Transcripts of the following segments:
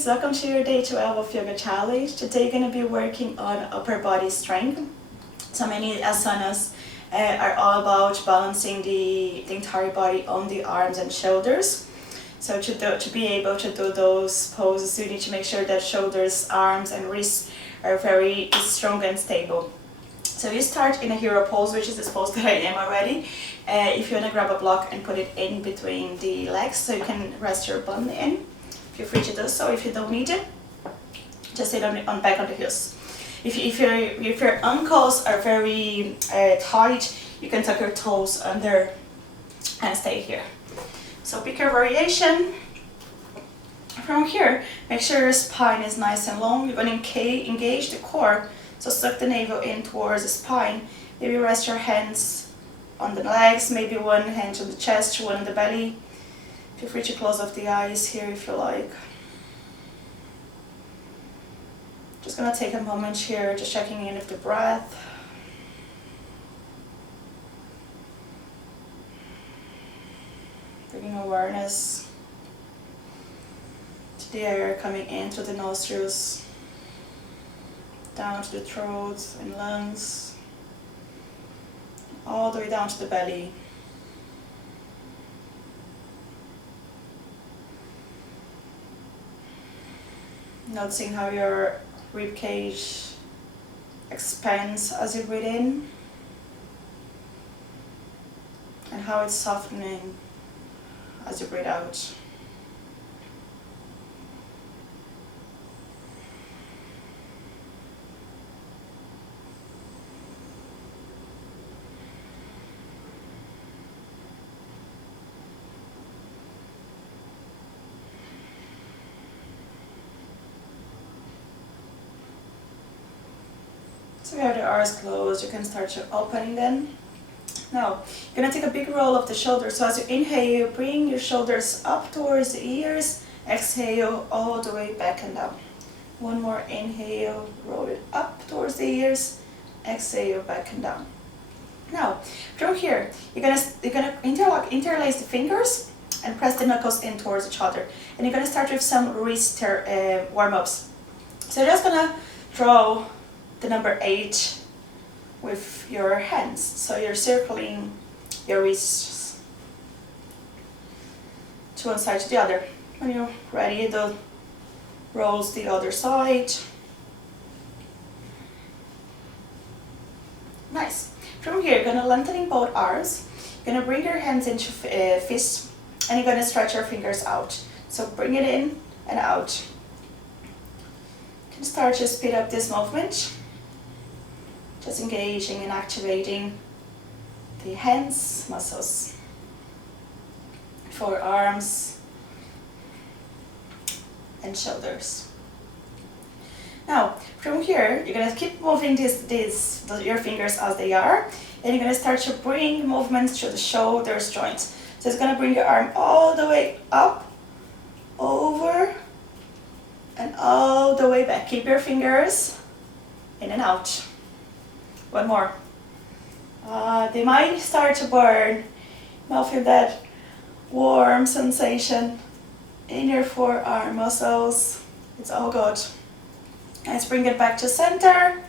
Yogis, welcome to your day 12 of Yoga Challenge. Today you're going to be working on upper body strength. So many asanas are all about balancing the entire body on the arms and shoulders. So to be able to do those poses, you need to make sure that shoulders, arms and wrists are very strong and stable. So you start in a hero pose, which is this pose that I am already. If you want to grab a block and put it in between the legs so you can rest your bum in, feel free to do so. If you don't need it, just sit on back on the heels. If your ankles are very tight, you can tuck your toes under and stay here. So pick your variation. From here, make sure your spine is nice and long. You're going to engage the core. So suck the navel in towards the spine. Maybe rest your hands on the legs, maybe one hand on the chest, one on the belly. Feel free to close off the eyes here if you like. Just gonna take a moment here, just checking in with the breath. Bringing awareness to the air coming in through the nostrils, down to the throat and lungs, all the way down to the belly. Noticing how your rib cage expands as you breathe in and how it's softening as you breathe out. So we have the eyes closed, you can start your opening then. Now, you're going to take a big roll of the shoulders. So as you inhale, bring your shoulders up towards the ears. Exhale all the way back and down. One more inhale, roll it up towards the ears. Exhale back and down. Now, from here, you're gonna interlace the fingers and press the knuckles in towards each other. And you're gonna start with some wrist warm-ups. So you're just gonna draw the number 8 with your hands. So you're circling your wrists to one side to the other. When you're ready, the rolls the other side. Nice. From here, you're gonna lengthening both arms. You're gonna bring your hands into fists and you're gonna stretch your fingers out. So bring it in and out. You can start to speed up this movement. Just engaging and activating the hands muscles, forearms and shoulders. Now, from here, you're gonna keep moving your fingers as they are, and you're gonna start to bring movements to the shoulders joints. So it's gonna bring your arm all the way up, over, and all the way back. Keep your fingers in and out. One more. They might start to burn. You might feel that warm sensation in your forearm muscles. It's all good. Let's bring it back to center.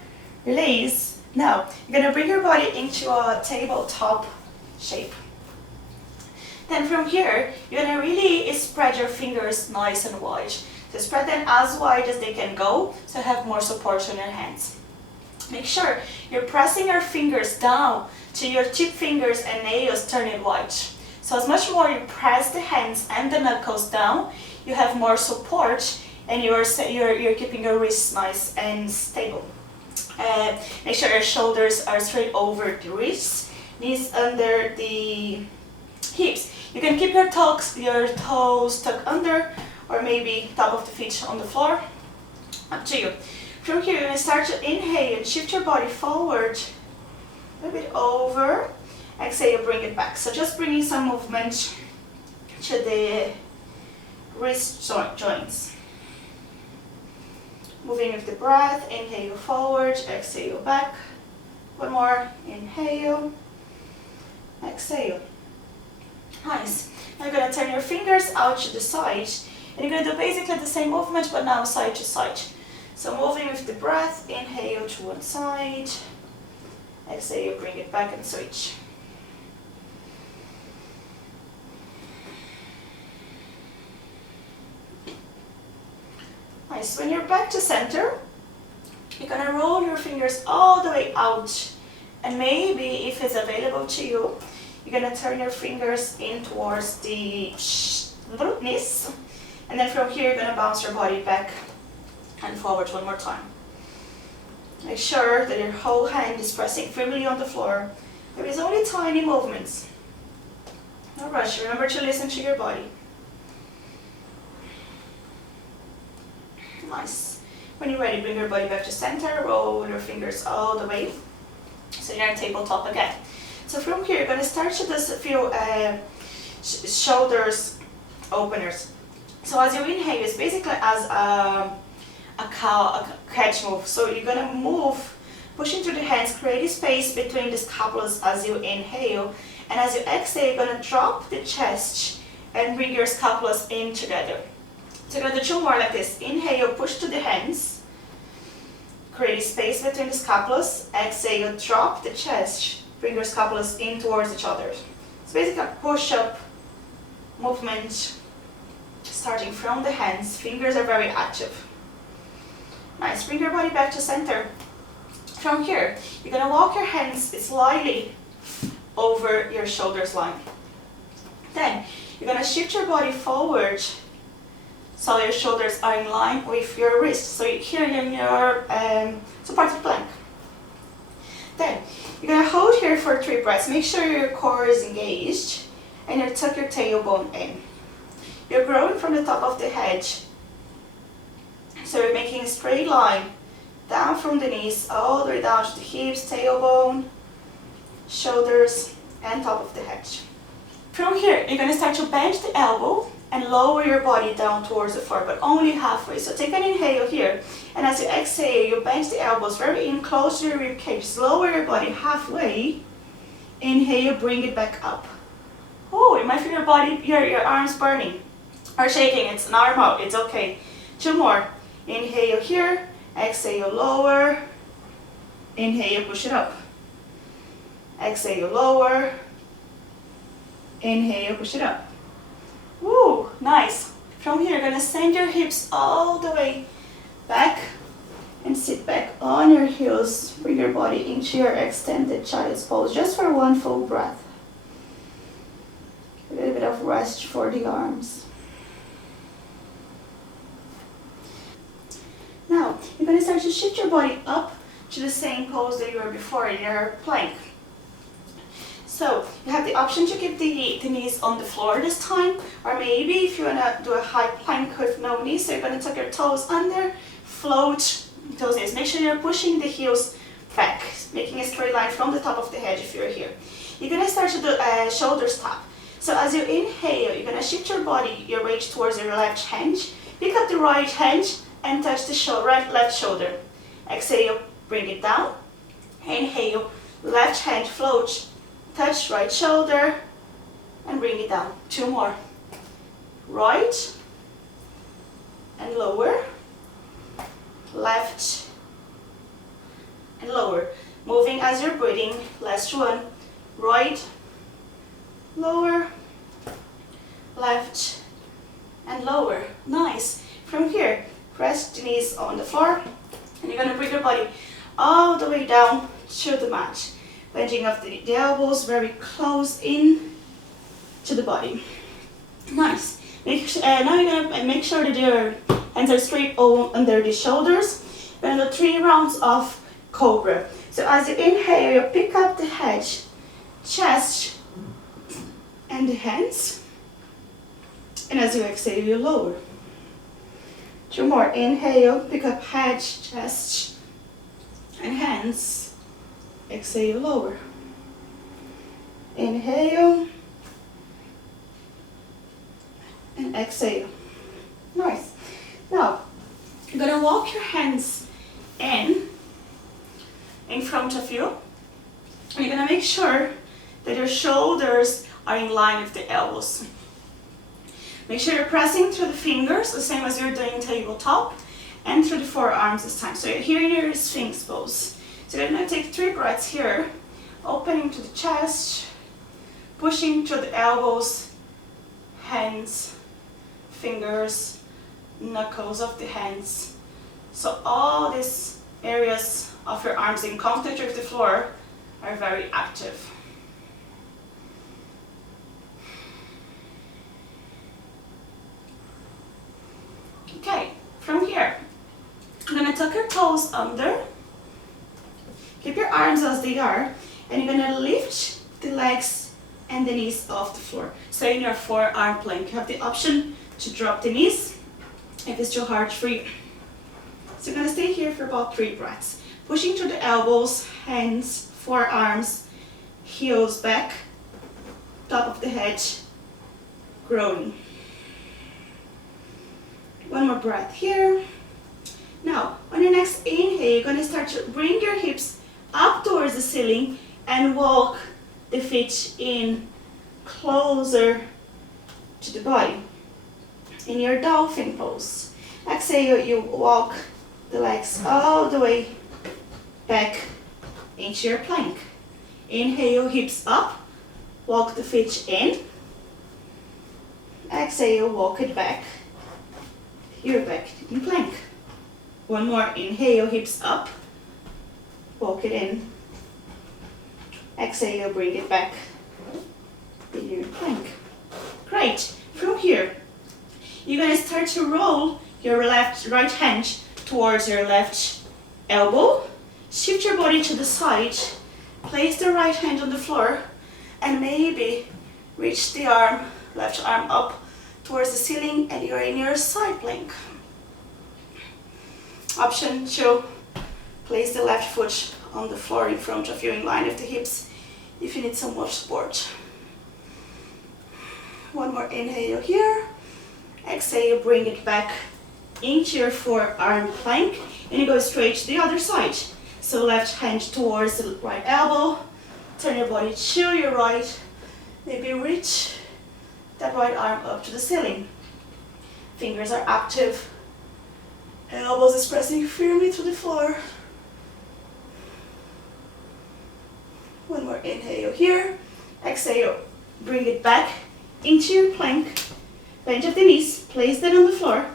Release. Now, you're going to bring your body into a tabletop shape. Then from here, you're going to really spread your fingers nice and wide. So spread them as wide as they can go, so have more support on your hands. Make sure you're pressing your fingers down to your tip fingers and nails turning wide. So as much more you press the hands and the knuckles down, you have more support and you're keeping your wrists nice and stable. Make sure your shoulders are straight over the wrists, knees under the hips. You can keep your toes tucked under or maybe top of the feet on the floor. Up to you. From here, you're going to start to inhale and shift your body forward, a little bit over. Exhale, bring it back. So just bringing some movement to the wrist joints. Moving with the breath, inhale forward, exhale back. One more, inhale, exhale. Nice. Now you're going to turn your fingers out to the side. And you're gonna do basically the same movement, but now side to side. So moving with the breath, inhale to one side, exhale, bring it back and switch. Nice. When you're back to center, you're gonna roll your fingers all the way out, and maybe if it's available to you, you're gonna turn your fingers in towards the knees, and then from here you're gonna bounce your body back and forward one more time. Make sure that your whole hand is pressing firmly on the floor. There is only tiny movements. No rush. Remember to listen to your body. Nice. When you're ready, bring your body back to center, roll your fingers all the way. So you're on tabletop again. So from here, you're going to start to do a few shoulders openers. So as you inhale, it's basically as a catch move. So you're going to move, push into the hands, create a space between the scapulas as you inhale. And as you exhale, you're going to drop the chest and bring your scapulas in together. So you're going to do 2 more like this. Inhale, push to the hands. Create a space between the scapulas. Exhale, drop the chest. Bring your scapulas in towards each other. It's basically a push-up movement starting from the hands. Fingers are very active. Nice. Bring your body back to center. From here, you're going to walk your hands slightly over your shoulders line. Then, you're going to shift your body forward so your shoulders are in line with your wrists. So here in your supported plank. Then, you're going to hold here for 3 breaths. Make sure your core is engaged and you tuck your tailbone in. You're growing from the top of the head. So you're making a straight line down from the knees all the way down to the hips, tailbone, shoulders, and top of the head. From here, you're going to start to bend the elbow and lower your body down towards the floor, but only halfway. So take an inhale here, and as you exhale, you bend the elbows very in close to your rib cage. Lower your body halfway. Inhale, bring it back up. Oh, you might feel your body here, your arms burning or shaking. It's normal, it's okay. 2 more. Inhale here, exhale, lower. Inhale, push it up. Exhale, lower. Inhale, push it up. Woo, nice. From here, you're going to send your hips all the way back and sit back on your heels. Bring your body into your extended child's pose just for 1 full breath. A little bit of rest for the arms. Now, you're going to start to shift your body up to the same pose that you were before in your plank. So you have the option to keep the knees on the floor this time, or maybe if you want to do a high plank with no knees, so you're going to tuck your toes under, float those knees. Make sure you're pushing the heels back, making a straight line from the top of the head if you're here. You're going to start to do a shoulders tap. So as you inhale, you're going to shift your body, your weight towards your left hand. Pick up the right hand and touch the left shoulder. Exhale, bring it down. Inhale, left hand float. Touch right shoulder and bring it down. 2 more. Right and lower. Left and lower. Moving as you're breathing. Last one. Right, lower, left and lower. Nice. From here, press the knees on the floor and you're going to bring your body all the way down to the mat. Bending of the elbows very close in to the body. Nice. Now you're going to make sure that your hands are straight under the shoulders. We're going to do 3 rounds of Cobra. So as you inhale, you pick up the head, chest, and the hands. And as you exhale, you lower. 2 more. Inhale, pick up head, chest, and hands. Exhale, lower. Inhale. And exhale. Nice. Now, you're going to walk your hands in front of you. And you're going to make sure that your shoulders are in line with the elbows. Make sure you're pressing through the fingers, the same as you're doing tabletop, and through the forearms this time. So here in your Sphinx pose. So you're going to take 3 breaths here, opening to the chest, pushing through the elbows, hands, fingers, knuckles of the hands. So all these areas of your arms in contact with the floor are very active. Okay, from here, you're going to tuck your toes under, keep your arms as they are, and you're going to lift the legs and the knees off the floor. So in your forearm plank, you have the option to drop the knees if it's too hard for you. So you're going to stay here for about 3 breaths. Pushing through the elbows, hands, forearms, heels back, top of the head, groaning. One more breath here. Now, on your next inhale, you're going to start to bring your hips up towards the ceiling and walk the feet in closer to the body. In your dolphin pose, exhale, you walk the legs all the way back into your plank. Inhale, hips up, walk the feet in. Exhale, walk it back. You're back in plank. One more, inhale, hips up, walk it in. Exhale, bring it back in your plank. Great. From here, you're going to start to roll your right hand towards your left elbow. Shift your body to the side. Place the right hand on the floor and maybe reach the arm, left arm up towards the ceiling, and you're in your side plank. Option 2, place the left foot on the floor in front of you in line with the hips if you need some more support. One more inhale here. Exhale, bring it back into your forearm plank, and you go straight to the other side. So left hand towards the right elbow, turn your body to your right, maybe reach that right arm up to the ceiling. Fingers are active, elbows is pressing firmly to the floor. One more inhale here. Exhale, bring it back into your plank. Bend of the knees, place that on the floor,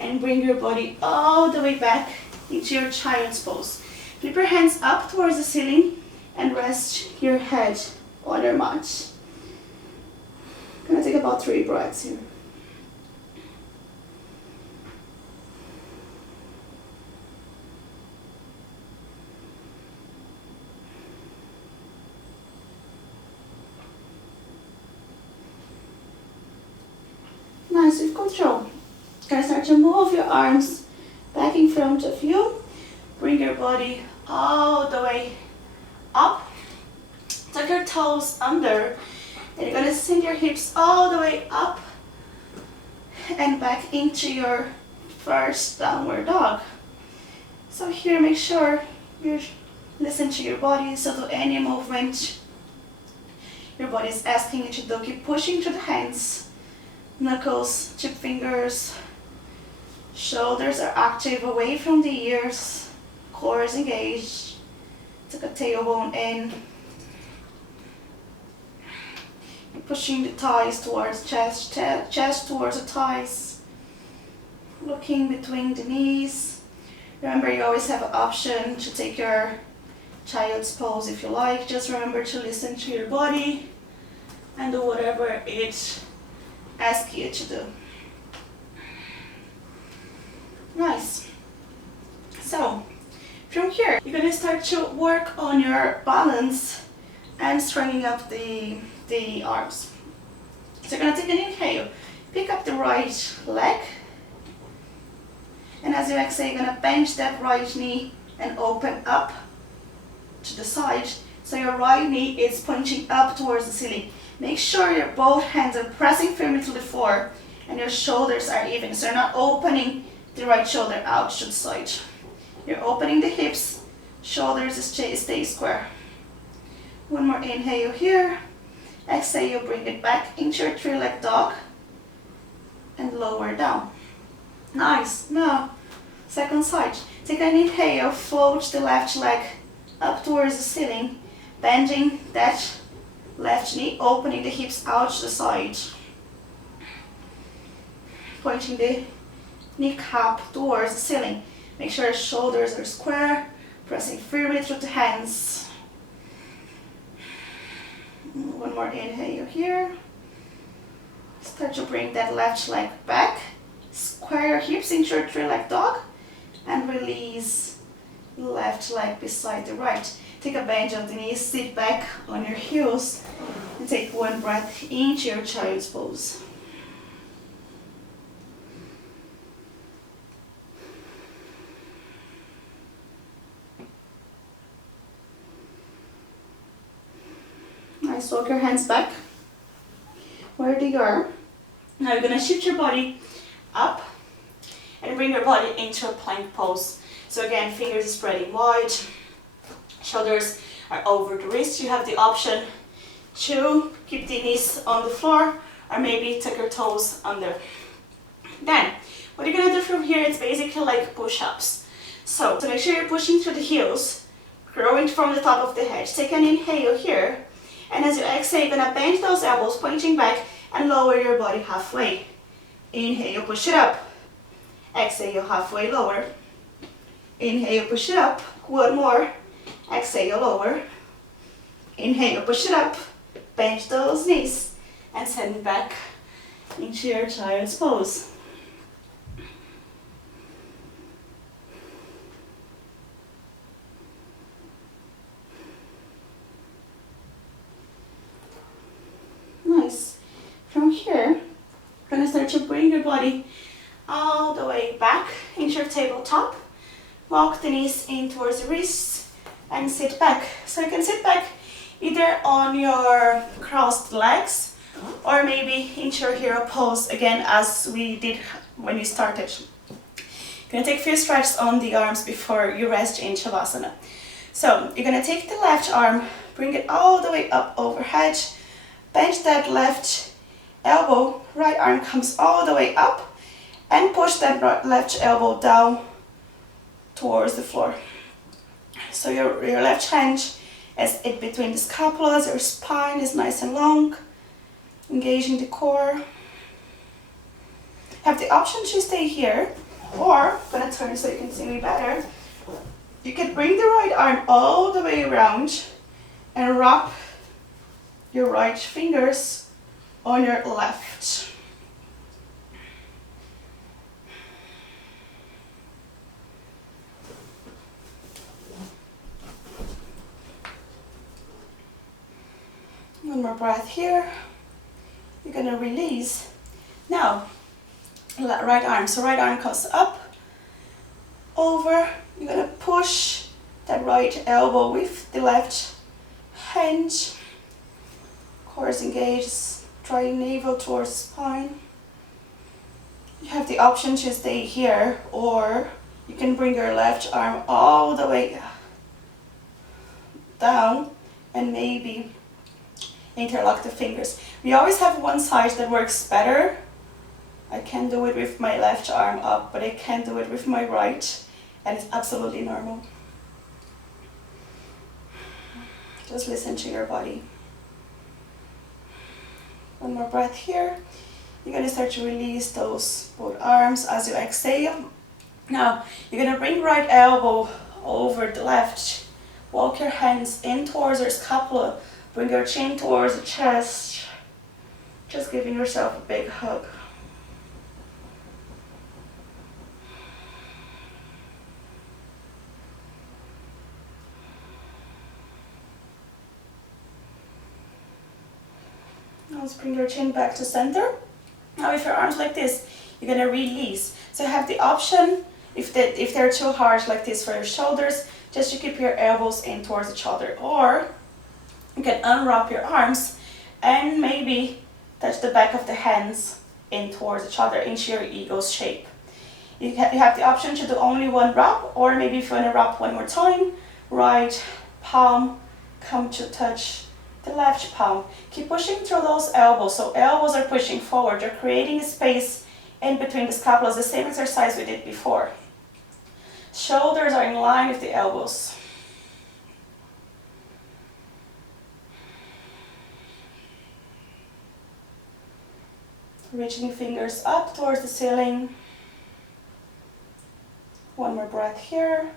and bring your body all the way back into your child's pose. Flip your hands up towards the ceiling and rest your head on your mat. I'm gonna take about 3 breaths here. Nice, with control. You're gonna start to move your arms back in front of you. Bring your body all the way up. Tuck your toes under. And you're gonna send your hips all the way up and back into your first downward dog. So here, make sure you listen to your body. So do any movement your body is asking you to do. Keep pushing to the hands, knuckles, tip fingers, shoulders are active away from the ears, core is engaged. Tuck a tailbone in. Pushing the thighs towards chest, chest towards the thighs. Looking between the knees. Remember, you always have an option to take your child's pose if you like. Just remember to listen to your body and do whatever it asks you to do. Nice. So, from here, you're going to start to work on your balance and strengthening up the arms. So you're going to take an inhale, pick up the right leg, and as you exhale, you're going to bend that right knee and open up to the side. So your right knee is pointing up towards the ceiling. Make sure your both hands are pressing firmly to the floor and your shoulders are even. So you're not opening the right shoulder out to the side. You're opening the hips, shoulders stay square. One more inhale here. Exhale, bring it back into your 3-leg dog. lower down. Nice. Now, second side. Take an inhale, float the left leg up towards the ceiling, bending that left knee, opening the hips out to the side. Pointing the kneecap towards the ceiling. Make sure the shoulders are square, pressing firmly through the hands. One more inhale here. Start to bring that left leg back. Square your hips into your three-leg dog. And release the left leg beside the right. Take a bend of the knees, sit back on your heels. And take one breath into your child's pose. Nice, walk your hands back where they are. Now you're gonna shift your body up and bring your body into a plank pose. So again, fingers are spreading wide, shoulders are over the wrist. You have the option to keep the knees on the floor or maybe tuck your toes under. Then, what you're gonna do from here is basically like push-ups. So to make sure you're pushing through the heels, growing from the top of the head. Take an inhale here. And as you exhale, you're gonna bend those elbows, pointing back, and lower your body halfway. Inhale, push it up. Exhale, halfway lower. Inhale, push it up. One more. Exhale, lower. Inhale, push it up. Bend those knees and send back into your child's pose. Nice. From here, you're going to start to bring your body all the way back into your tabletop. Walk the knees in towards the wrists and sit back. So you can sit back either on your crossed legs or maybe into your hero pose again as we did when you started. You're going to take a few stretches on the arms before you rest in Shavasana. So you're going to take the left arm, bring it all the way up overhead. Bend that left elbow, right arm comes all the way up and push that left elbow down towards the floor. So your left hand is in between the scapulas, your spine is nice and long, engaging the core. Have the option to stay here, or I'm gonna turn so you can see me better. You can bring the right arm all the way around and wrap your right fingers on your left. One more breath here. You're gonna release. Now, right arm. So right arm comes up, over. You're gonna push that right elbow with the left hand. Core engaged, drawing navel towards spine. You have the option to stay here, or you can bring your left arm all the way down and maybe interlock the fingers. We always have one side that works better. I can do it with my left arm up, but I can't do it with my right, and it's absolutely normal. Just listen to your body. One more breath here. You're going to start to release those both arms as you exhale. Now, you're going to bring right elbow over the left. Walk your hands in towards your scapula. Bring your chin towards the chest. Just giving yourself a big hug. Let's bring your chin back to center. Now with your arms like this, you're gonna release. So you have the option, if they're too hard like this for your shoulders, just to keep your elbows in towards each other. Or you can unwrap your arms and maybe touch the back of the hands in towards each other into your eagle's shape. You have the option to do only one wrap, or maybe if you wanna wrap one more time, right palm come to touch the left palm. Keep pushing through those elbows. So elbows are pushing forward. You're creating a space in between the scapulas, the same exercise we did before. Shoulders are in line with the elbows. Reaching fingers up towards the ceiling. One more breath here.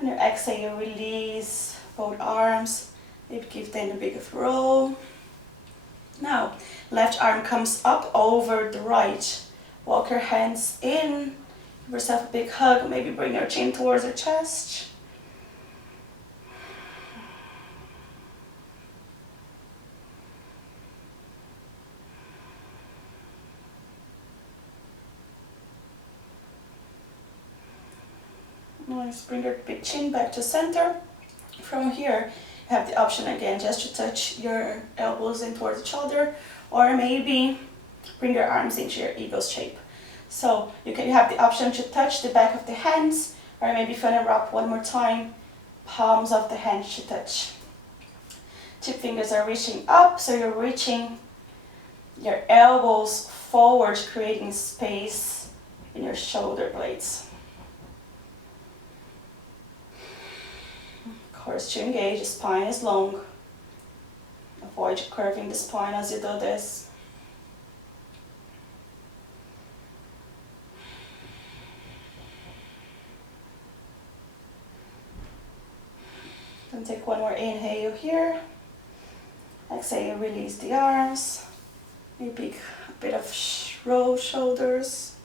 On your exhale, you release both arms. Maybe give them a big roll. Now, left arm comes up over the right. Walk your hands in. Give yourself a big hug. Maybe bring your chin towards your chest. Nice. Bring your big chin back to center. From here, you have the option again just to touch your elbows in towards each other, or maybe bring your arms into your eagle shape. So you have the option to touch the back of the hands, or maybe if you want to wrap one more time, palms of the hands to touch. Tip fingers are reaching up, so you're reaching your elbows forward, creating space in your shoulder blades. Of course, to engage, the spine is long. Avoid curving the spine as you do this. Then take one more inhale here. Exhale, release the arms. Maybe a bit of roll shoulders.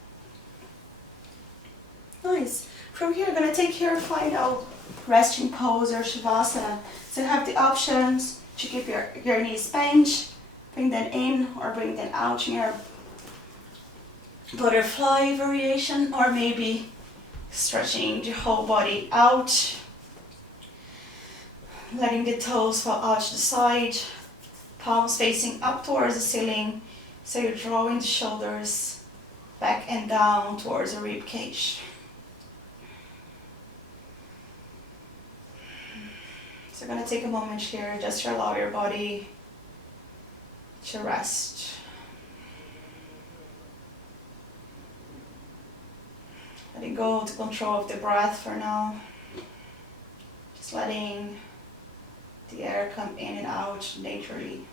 Nice. From here, you're going to take your final resting pose or shavasana. So you have the options to keep your knees bent, bring them in or bring them out in your butterfly variation, or maybe stretching the whole body out, letting the toes fall out to the side, palms facing up towards the ceiling, so you're drawing the shoulders back and down towards the rib cage. So I'm going to take a moment here just to allow your body to rest. Letting go to control of the breath for now. Just letting the air come in and out naturally.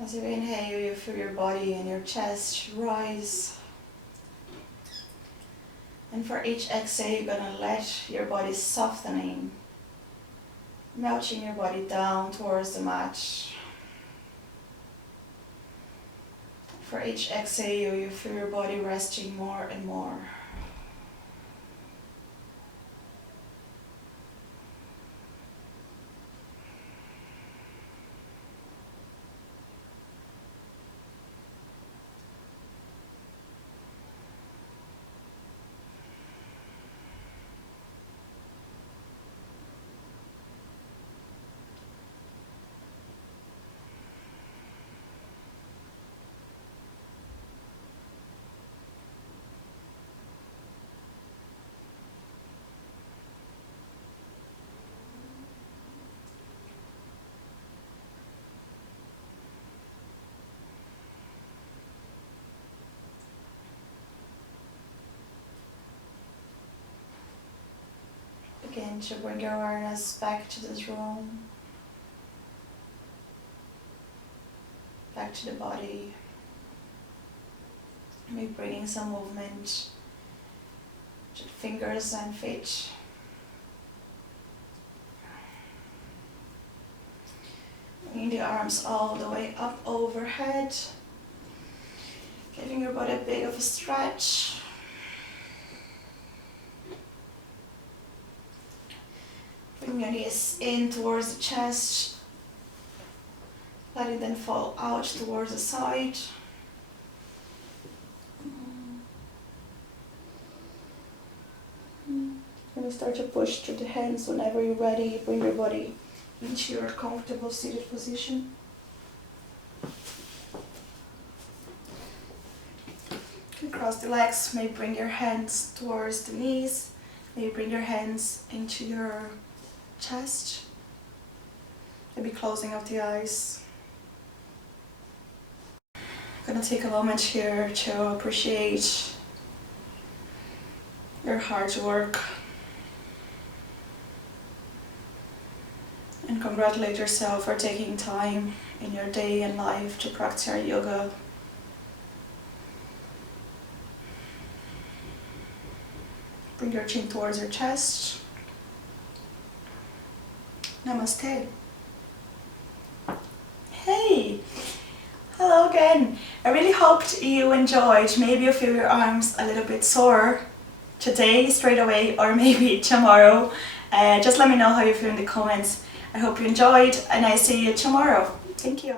As you inhale, you feel your body and your chest rise. And for each exhale, you're going to let your body softening, melting your body down towards the mat. For each exhale, you feel your body resting more and more. Begin to bring your awareness back to this room, back to the body. Maybe bringing some movement to the fingers and feet. Bringing the arms all the way up overhead, giving your body a bit of a stretch. Bring your knees in towards the chest, letting them fall out towards the side. When you start to push through the hands, whenever you're ready, bring your body into your comfortable seated position. cross the legs, maybe bring your hands towards the knees, maybe bring your hands into your chest, maybe closing of the eyes. I'm gonna take a moment here to appreciate your hard work and congratulate yourself for taking time in your day and life to practice your yoga. Bring your chin towards your chest. Namaste. Hey! Hello again. I really hoped you enjoyed. Maybe you feel your arms a little bit sore today, straight away, or maybe tomorrow. Just let me know how you feel in the comments. I hope you enjoyed, and I see you tomorrow. Thank you.